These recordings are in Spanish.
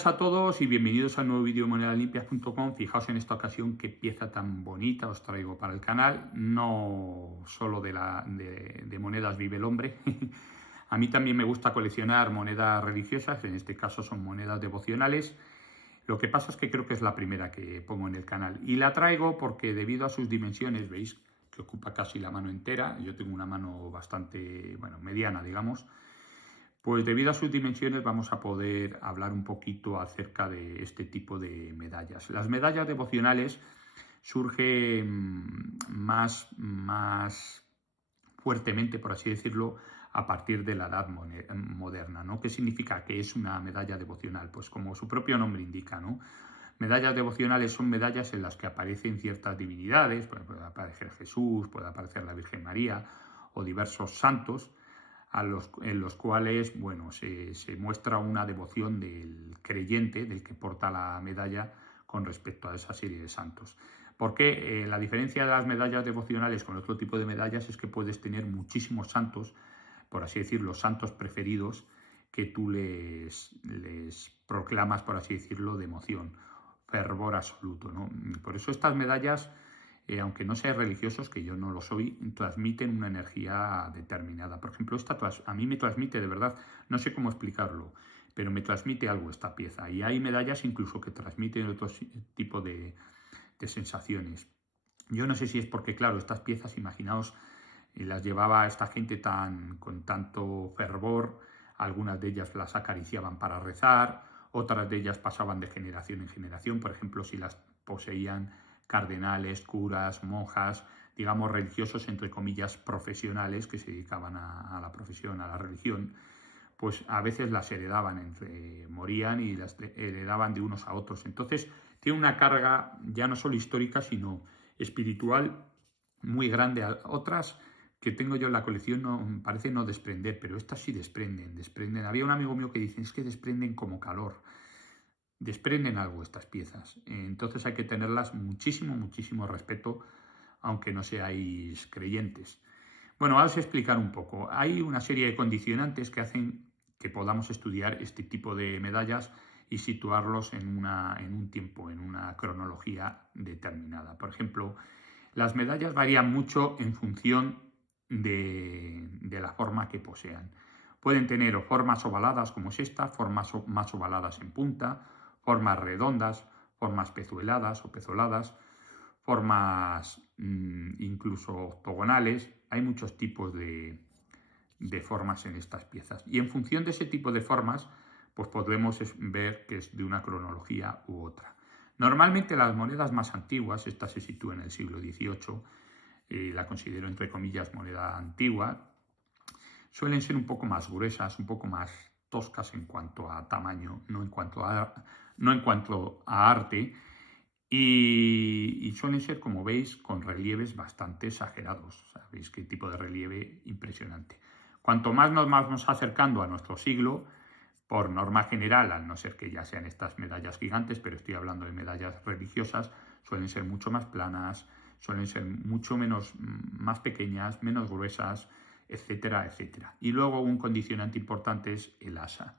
Buenas a todos y bienvenidos a un nuevo vídeo de monedaslimpias.com. Fijaos en esta ocasión qué pieza tan bonita os traigo para el canal. No solo de monedas vive el hombre. A mí también me gusta coleccionar monedas religiosas, en este caso son monedas devocionales. Lo que pasa es que creo que es la primera que pongo en el canal. Y la traigo porque debido a sus dimensiones, veis que ocupa casi la mano entera. Yo tengo una mano bastante, bueno, mediana, digamos. Pues debido a sus dimensiones vamos a poder hablar un poquito acerca de este tipo de medallas. Las medallas devocionales surgen más fuertemente, por así decirlo, a partir de la edad moderna, ¿no? ¿Qué significa que es una medalla devocional? Pues como su propio nombre indica, ¿no? Medallas devocionales son medallas en las que aparecen ciertas divinidades, puede aparecer Jesús, puede aparecer la Virgen María o diversos santos, en los cuales bueno, se muestra una devoción del creyente, del que porta la medalla, con respecto a esa serie de santos. Porque la diferencia de las medallas devocionales con otro tipo de medallas es que puedes tener muchísimos santos, por así decirlo, santos preferidos, que tú les proclamas, por así decirlo, de emoción, fervor absoluto, ¿no? Por eso estas medallas, aunque no sean religiosos, que yo no lo soy, transmiten una energía determinada. Por ejemplo, esta a mí me transmite, de verdad, no sé cómo explicarlo, pero me transmite algo esta pieza. Y hay medallas incluso que transmiten otro tipo de sensaciones. Yo no sé si es porque, claro, estas piezas, imaginaos, las llevaba esta gente con tanto fervor, algunas de ellas las acariciaban para rezar, otras de ellas pasaban de generación en generación, por ejemplo, si las poseían cardenales, curas, monjas, digamos religiosos, entre comillas, profesionales que se dedicaban a la profesión, a la religión, pues a veces las heredaban, morían y las heredaban de unos a otros. Entonces tiene una carga ya no solo histórica, sino espiritual muy grande. Otras que tengo yo en la colección parece no desprender, pero estas sí desprenden. Había un amigo mío que dice, es que desprenden como calor. Desprenden algo estas piezas. Entonces hay que tenerlas muchísimo respeto, aunque no seáis creyentes. Bueno, vamos a explicar un poco. Hay una serie de condicionantes que hacen que podamos estudiar este tipo de medallas y situarlos en un tiempo, en una cronología determinada. Por ejemplo, las medallas varían mucho en función de la forma que posean. Pueden tener formas ovaladas como es esta, formas más ovaladas en punta, formas redondas, formas pezueladas o pezoladas, formas incluso octogonales. Hay muchos tipos de formas en estas piezas. Y en función de ese tipo de formas, pues podemos ver que es de una cronología u otra. Normalmente las monedas más antiguas, esta se sitúa en el siglo XVIII, la considero entre comillas moneda antigua, suelen ser un poco más gruesas, un poco más toscas en cuanto a tamaño, no en cuanto a arte, y suelen ser, como veis, con relieves bastante exagerados. ¿Sabéis qué tipo de relieve impresionante? Cuanto más nos vamos acercando a nuestro siglo, por norma general, al no ser que ya sean estas medallas gigantes, pero estoy hablando de medallas religiosas, suelen ser mucho más planas, suelen ser mucho más pequeñas, menos gruesas, etcétera, etcétera. Y luego un condicionante importante es el asa.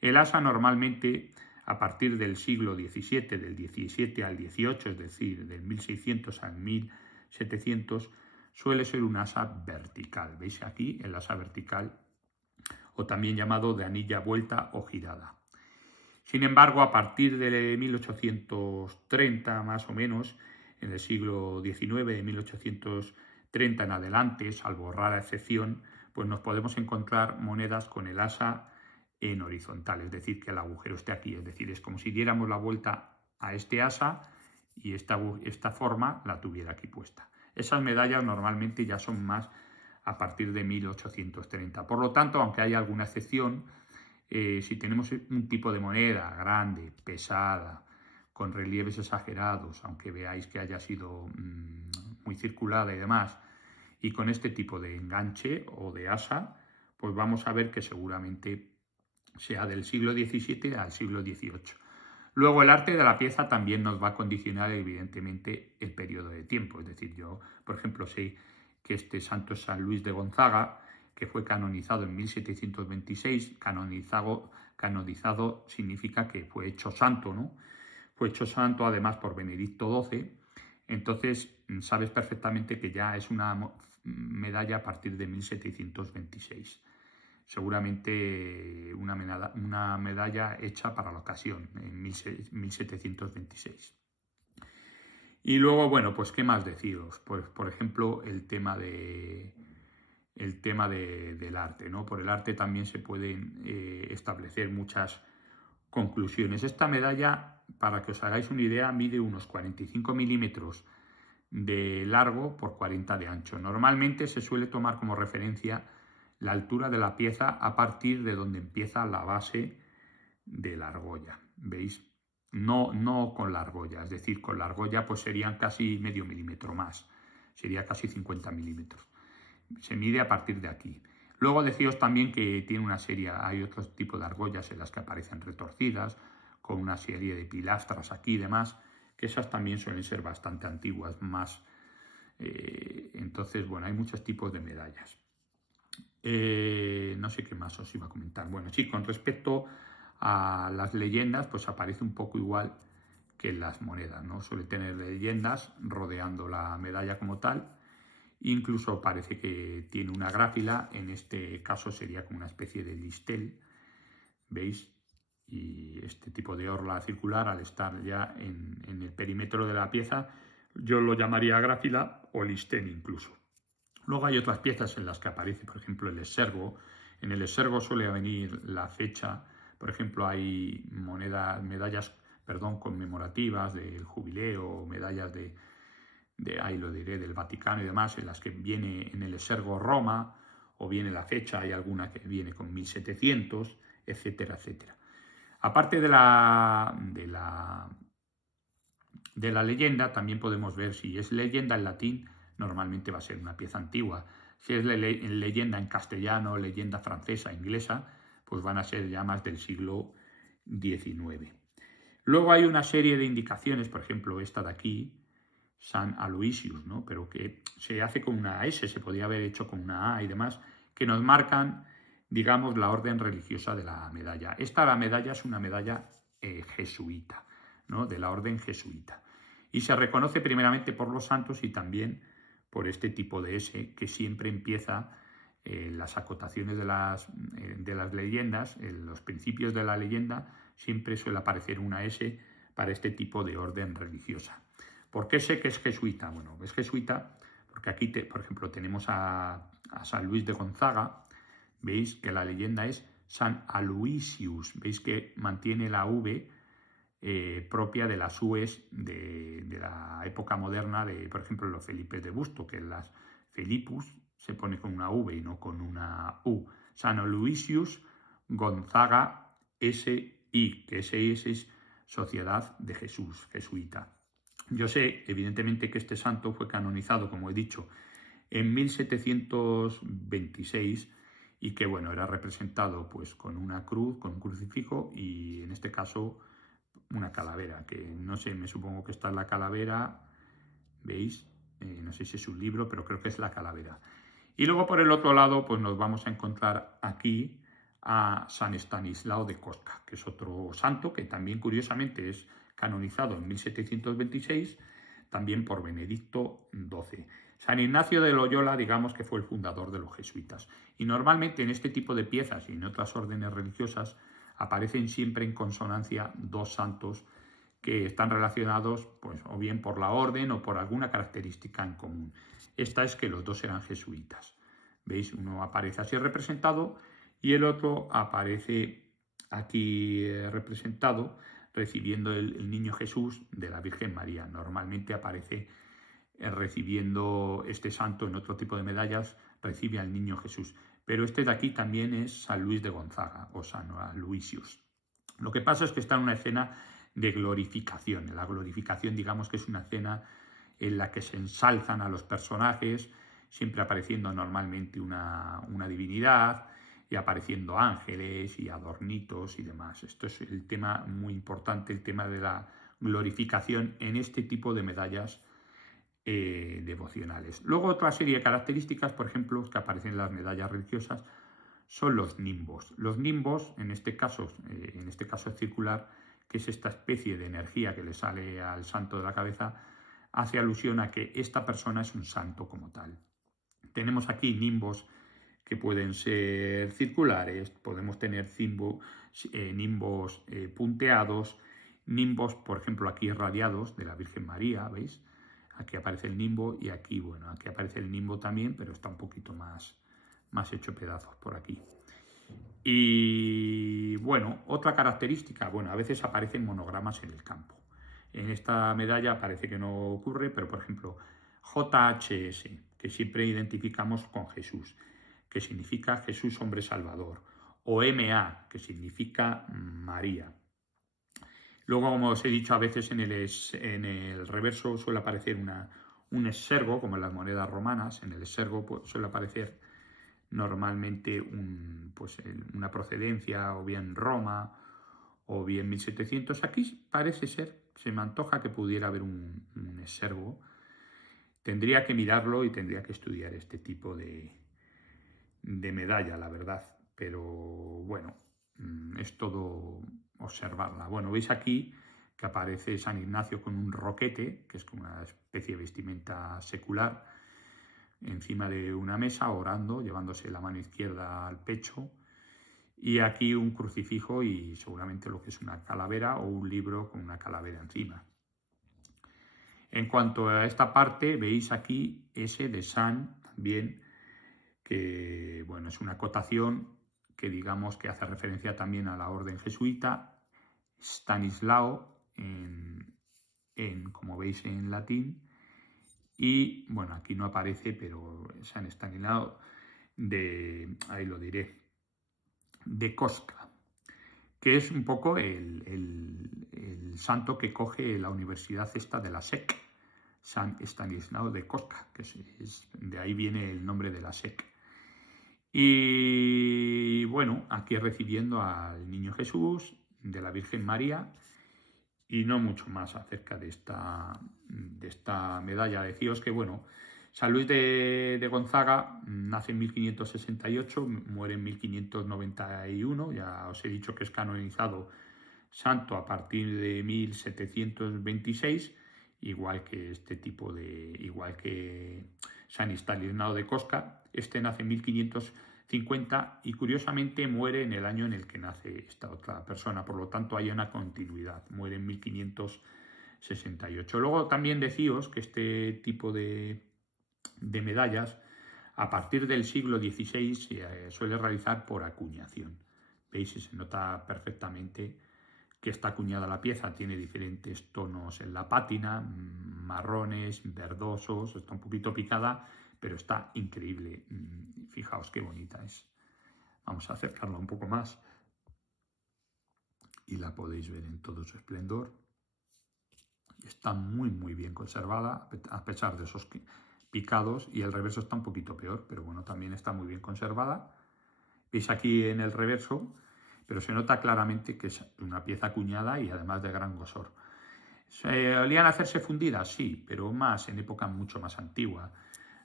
El asa normalmente, a partir del siglo XVII, del XVII al XVIII, es decir, del 1600 al 1700, suele ser un asa vertical. ¿Veis aquí el asa vertical? O también llamado de anilla vuelta o girada. Sin embargo, a partir de 1830 más o menos, en el siglo XIX, de 1830 en adelante, salvo rara excepción, pues nos podemos encontrar monedas con el asa en horizontal, es decir, que el agujero esté aquí, es decir, es como si diéramos la vuelta a este asa y esta forma la tuviera aquí puesta. Esas medallas normalmente ya son más a partir de 1830. Por lo tanto, aunque hay alguna excepción, si tenemos un tipo de moneda grande, pesada, con relieves exagerados, aunque veáis que haya sido muy circulada y demás, y con este tipo de enganche o de asa, pues vamos a ver que seguramente sea del siglo XVII al siglo XVIII. Luego el arte de la pieza también nos va a condicionar evidentemente el periodo de tiempo. Es decir, yo, por ejemplo, sé que este santo es San Luis de Gonzaga, que fue canonizado en 1726, canonizado significa que fue hecho santo, ¿no? Fue hecho santo además por Benedicto XII. Entonces sabes perfectamente que ya es una medalla a partir de 1726. Seguramente una medalla hecha para la ocasión, en 1726. Y luego, bueno, pues ¿qué más deciros? Pues, por ejemplo, el tema del arte, ¿no? Por el arte también se pueden establecer muchas conclusiones. Esta medalla, para que os hagáis una idea, mide unos 45 milímetros de largo por 40 de ancho. Normalmente se suele tomar como referencia la altura de la pieza a partir de donde empieza la base de la argolla, ¿veis? No con la argolla, es decir, con la argolla pues serían casi medio milímetro más, sería casi 50 milímetros. Se mide a partir de aquí. Luego deciros también que tiene una serie, hay otro tipo de argollas en las que aparecen retorcidas, con una serie de pilastras aquí y demás, que esas también suelen ser bastante antiguas, más. Entonces, bueno, hay muchos tipos de medallas. No sé qué más os iba a comentar. Bueno, sí, con respecto a las leyendas, pues aparece un poco igual que en las monedas, ¿no? Suele tener leyendas rodeando la medalla como tal. Incluso parece que tiene una gráfila, en este caso sería como una especie de listel, ¿veis? Y este tipo de orla circular, al estar ya en el perímetro de la pieza, yo lo llamaría gráfila o listel incluso. Luego hay otras piezas en las que aparece, por ejemplo, el exergo. En el exergo suele venir la fecha. Por ejemplo, hay medallas conmemorativas del jubileo, medallas ahí lo diré, del Vaticano y demás, en las que viene en el exergo Roma, o viene la fecha, hay alguna que viene con 1700, etcétera, etcétera. Aparte de la leyenda, también podemos ver si es leyenda en latín, normalmente va a ser una pieza antigua. Si es leyenda en castellano, leyenda francesa, inglesa, pues van a ser ya más del siglo XIX. Luego hay una serie de indicaciones, por ejemplo esta de aquí, San Aloysius, ¿no? Pero que se hace con una S, se podría haber hecho con una A y demás, que nos marcan, digamos, la orden religiosa de la medalla. La medalla es una medalla jesuita, ¿no? De la orden jesuita. Y se reconoce primeramente por los santos y también por este tipo de S, que siempre empieza las acotaciones de las leyendas, en los principios de la leyenda, siempre suele aparecer una S para este tipo de orden religiosa. ¿Por qué sé que es jesuita? Bueno, es jesuita porque aquí, por ejemplo, tenemos a San Luis de Gonzaga. Veis que la leyenda es San Aloysius. Veis que mantiene la V propia de las U's de la época moderna, por ejemplo, los Felipes de Busto, que en las Felipus se pone con una V y no con una U. San Aloysius Gonzaga S.I., que S.I. es Sociedad de Jesús, jesuita. Yo sé, evidentemente, que este santo fue canonizado, como he dicho, en 1726 y que, bueno, era representado pues con una cruz, con un crucifijo y, en este caso, una calavera, que no sé, me supongo que esta es la calavera, ¿veis? No sé si es un libro, pero creo que es la calavera. Y luego, por el otro lado, pues nos vamos a encontrar aquí a San Estanislao de Kostka, que es otro santo que también, curiosamente, es canonizado en 1726, también por Benedicto XII. San Ignacio de Loyola, digamos que fue el fundador de los jesuitas. Y normalmente en este tipo de piezas y en otras órdenes religiosas aparecen siempre en consonancia dos santos que están relacionados pues, o bien por la orden o por alguna característica en común. Esta es que los dos eran jesuitas. ¿Veis? Uno aparece así representado y el otro aparece aquí representado recibiendo el niño Jesús de la Virgen María. Normalmente aparece recibiendo este santo en otro tipo de medallas, recibe al niño Jesús. Pero este de aquí también es San Luis de Gonzaga o San Aloysius. Lo que pasa es que está en una escena de glorificación. La glorificación, digamos que es una escena en la que se ensalzan a los personajes, siempre apareciendo normalmente una divinidad y apareciendo ángeles y adornitos y demás. Esto es el tema muy importante, el tema de la glorificación en este tipo de medallas devocionales. Luego otra serie de características, por ejemplo, que aparecen en las medallas religiosas, son los nimbos. Los nimbos, en este caso es circular, que es esta especie de energía que le sale al santo de la cabeza, hace alusión a que esta persona es un santo como tal. Tenemos aquí nimbos que pueden ser circulares, podemos tener nimbos punteados, nimbos, por ejemplo, aquí radiados de la Virgen María, ¿veis? Aquí aparece el nimbo y aquí, bueno, aquí aparece el nimbo también, pero está un poquito más hecho pedazos por aquí. Y bueno, otra característica, bueno, a veces aparecen monogramas en el campo. En esta medalla parece que no ocurre, pero por ejemplo, JHS, que siempre identificamos con Jesús, que significa Jesús hombre salvador, o MA, que significa María. Luego, como os he dicho, a veces en el reverso suele aparecer un exergo, como en las monedas romanas, en el exergo suele aparecer normalmente una procedencia, o bien Roma, o bien 1700. Aquí parece ser, se me antoja que pudiera haber un exergo. Tendría que mirarlo y tendría que estudiar este tipo de medalla, la verdad. Pero bueno, es todo observarla. Bueno, veis aquí que aparece San Ignacio con un roquete, que es como una especie de vestimenta secular, encima de una mesa, orando, llevándose la mano izquierda al pecho. Y aquí un crucifijo y seguramente lo que es una calavera o un libro con una calavera encima. En cuanto a esta parte, veis aquí S de San también, que bueno, es una acotación que digamos que hace referencia también a la orden jesuita, Stanislao, como veis en latín, y bueno, aquí no aparece, pero San Stanislao ahí lo diré, de Kostka, que es un poco el santo que coge la universidad esta de la SEC, San Stanislao de Kostka, que de ahí viene el nombre de la SEC. Y bueno, aquí recibiendo al Niño Jesús, de la Virgen María, y no mucho más acerca de esta medalla. Deciros que, bueno, San Luis de Gonzaga nace en 1568, muere en 1591, ya os he dicho que es canonizado santo a partir de 1726, igual que igual que San Estanislao de Kostka. Este nace en 1550 y curiosamente muere en el año en el que nace esta otra persona, por lo tanto hay una continuidad, muere en 1568. Luego también decíos que este tipo de medallas a partir del siglo XVI se suele realizar por acuñación. Veis y se nota perfectamente que está acuñada la pieza, tiene diferentes tonos en la pátina, marrones, verdosos, está un poquito picada, pero está increíble. Fijaos qué bonita es. Vamos a acercarla un poco más y la podéis ver en todo su esplendor. Está muy bien conservada, a pesar de esos picados, y el reverso está un poquito peor, pero bueno, también está muy bien conservada. Veis aquí en el reverso, pero se nota claramente que es una pieza acuñada y además de gran grosor. ¿Solían hacerse fundidas? Sí, pero más en época mucho más antigua.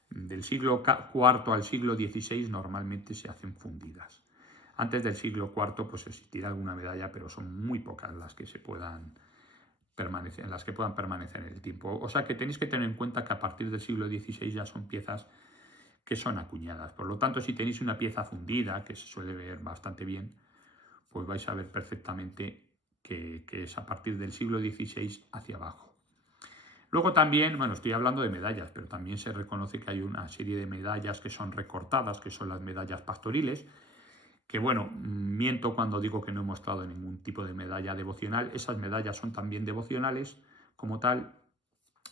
Del siglo IV al siglo XVI normalmente se hacen fundidas. Antes del siglo IV pues existirá alguna medalla, pero son muy pocas las que puedan permanecer en el tiempo. O sea que tenéis que tener en cuenta que a partir del siglo XVI ya son piezas que son acuñadas. Por lo tanto, si tenéis una pieza fundida, que se suele ver bastante bien, pues vais a ver perfectamente que es a partir del siglo XVI hacia abajo. Luego también, bueno, estoy hablando de medallas, pero también se reconoce que hay una serie de medallas que son recortadas, que son las medallas pastoriles, que bueno, miento cuando digo que no he mostrado ningún tipo de medalla devocional. Esas medallas son también devocionales como tal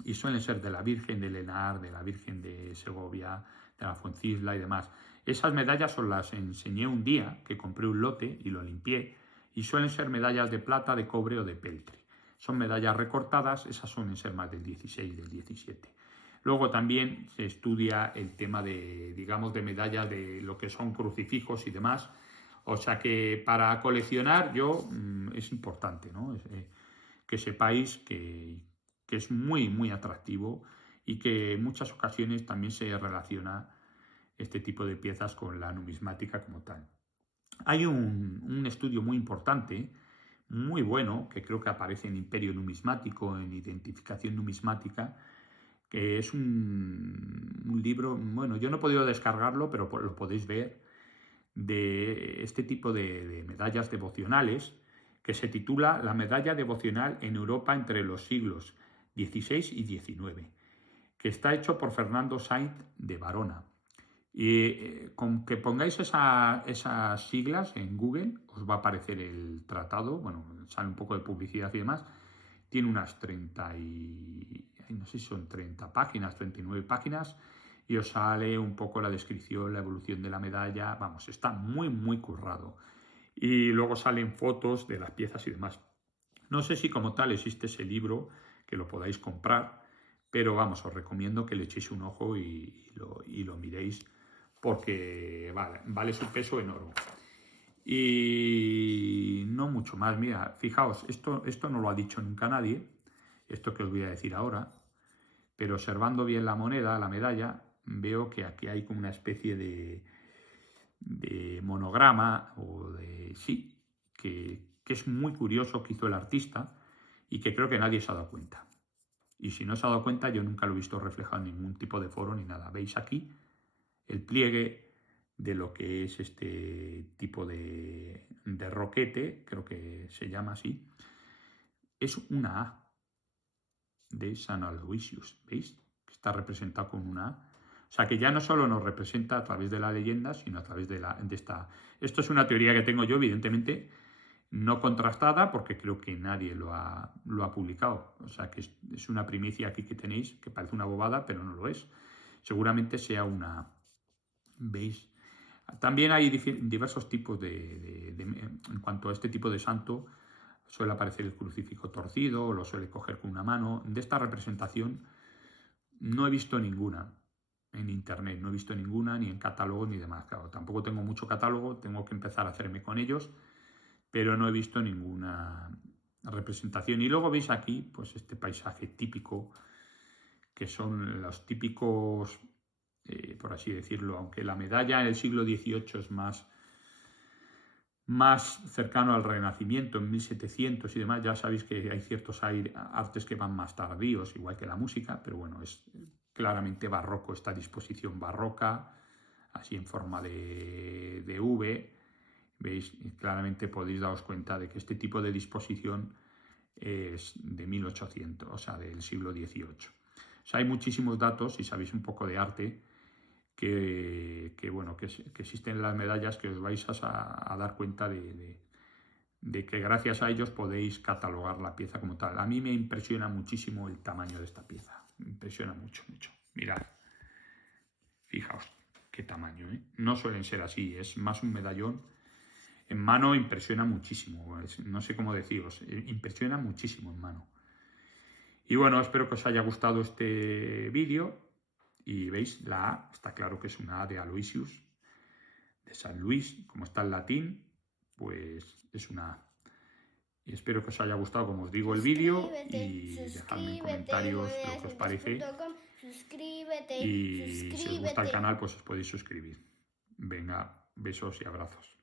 y suelen ser de la Virgen de Lenar, de la Virgen de Segovia, de la Fuencisla y demás. Esas medallas os las enseñé un día que compré un lote y lo limpié y suelen ser medallas de plata, de cobre o de peltre. Son medallas recortadas, esas suelen ser más del 16, del 17. Luego también se estudia el tema de, digamos, de medallas de lo que son crucifijos y demás. O sea que para coleccionar es importante, ¿no? Que sepáis que es muy atractivo y que en muchas ocasiones también se relaciona este tipo de piezas con la numismática como tal. Hay un estudio muy importante, muy bueno, que creo que aparece en Imperio Numismático, en Identificación Numismática, que es un libro, bueno, yo no he podido descargarlo, pero lo podéis ver, de este tipo de medallas devocionales, que se titula La medalla devocional en Europa entre los siglos XVI y XIX, que está hecho por Fernando Sainz de Barona. Y con que pongáis esas siglas en Google, os va a aparecer el tratado, bueno, sale un poco de publicidad y demás, tiene unas 30 y... no sé si son 30 páginas, 39 páginas, y os sale un poco la descripción, la evolución de la medalla, vamos, está muy, muy currado. Y luego salen fotos de las piezas y demás. No sé si como tal existe ese libro, que lo podáis comprar, pero vamos, os recomiendo que le echéis un ojo y lo miréis, porque vale su peso en oro. Y no mucho más. Mira, fijaos, esto no lo ha dicho nunca nadie, esto que os voy a decir ahora, pero observando bien la moneda, la medalla, veo que aquí hay como una especie de monograma o de... Sí, que es muy curioso que hizo el artista y que creo que nadie se ha dado cuenta. Y si no se ha dado cuenta, yo nunca lo he visto reflejado en ningún tipo de foro ni nada. ¿Veis aquí el pliegue de lo que es este tipo de roquete? Creo que se llama así. Es una A de San Aloysius, ¿veis? Que está representado con una A. O sea que ya no solo nos representa a través de la leyenda, sino a través de esta... Esto es una teoría que tengo yo, evidentemente, no contrastada, porque creo que nadie lo ha publicado. O sea que es una primicia aquí que tenéis, que parece una bobada, pero no lo es. Seguramente sea una... ¿Veis? También hay diversos tipos en cuanto a este tipo de santo, suele aparecer el crucifijo torcido, o lo suele coger con una mano. De esta representación no he visto ninguna en internet, no he visto ninguna, ni en catálogo ni demás. Claro, tampoco tengo mucho catálogo, tengo que empezar a hacerme con ellos, pero no he visto ninguna representación. Y luego veis aquí, pues este paisaje típico, que son los típicos, por así decirlo, aunque la medalla en el siglo XVIII es más cercano al Renacimiento, en 1700 y demás, ya sabéis que hay ciertos artes que van más tardíos, igual que la música, pero bueno, es claramente barroco esta disposición barroca, así en forma de V. Veis, claramente podéis daros cuenta de que este tipo de disposición es de 1800, o sea, del siglo XVIII. O sea, hay muchísimos datos, si sabéis un poco de arte, bueno, que existen las medallas, que os vais a dar cuenta de que gracias a ellos podéis catalogar la pieza como tal. A mí me impresiona muchísimo el tamaño de esta pieza, me impresiona mucho, mucho. Mirad, fijaos qué tamaño, ¿eh? No suelen ser así, es más un medallón. En mano impresiona muchísimo, no sé cómo deciros, impresiona muchísimo en mano. Y bueno, espero que os haya gustado este vídeo. Y veis, la A, está claro que es una A de Aloysius, de San Luis, como está en latín, pues es una A. Y espero que os haya gustado, como os digo, el vídeo, y dejadme en comentarios lo que os parece. Y si os gusta el canal, pues os podéis suscribir. Venga, besos y abrazos.